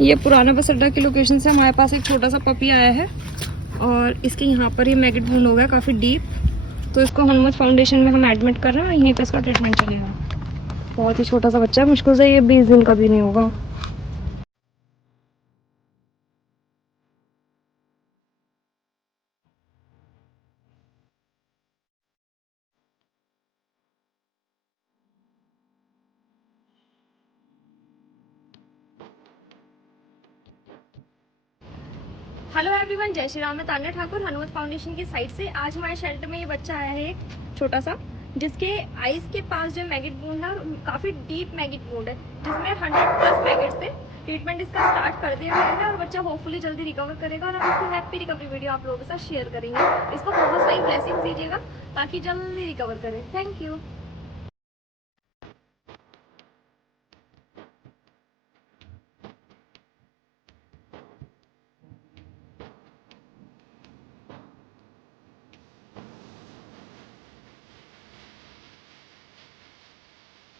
ये पुराना बस अड्डा की लोकेशन से हमारे पास एक छोटा सा पपी आया है और इसके यहाँ पर ये मैगेट वुंड हो गया काफ़ी डीप, तो इसको हनुमत फाउंडेशन में हम एडमिट कर रहे हैं। यहीं पे इसका ट्रीटमेंट चलेगा। बहुत ही छोटा सा बच्चा है, मुश्किल से ये 20 दिन का भी नहीं होगा। हेलो एवरीवन, जय श्री राम। मैं तान्या ठाकुर हनुमत फाउंडेशन की साइड से। आज हमारे शेल्टर में ये बच्चा आया है एक छोटा सा, जिसके आईज के पास जो मैगेट वुंड है काफ़ी डीप मैगेट वुंड है, जिसमें 100+ मैगेट्स थे। ट्रीटमेंट इसका स्टार्ट कर दिया गया है और बच्चा होपफुली जल्दी रिकवर करेगा और हम इसकी हैप्पी रिकवरी वीडियो आप लोगों के साथ शेयर करेंगे। इसको बहुत सारी ब्लेसिंग दीजिएगा ताकि जल्दी रिकवर करें। Thank you.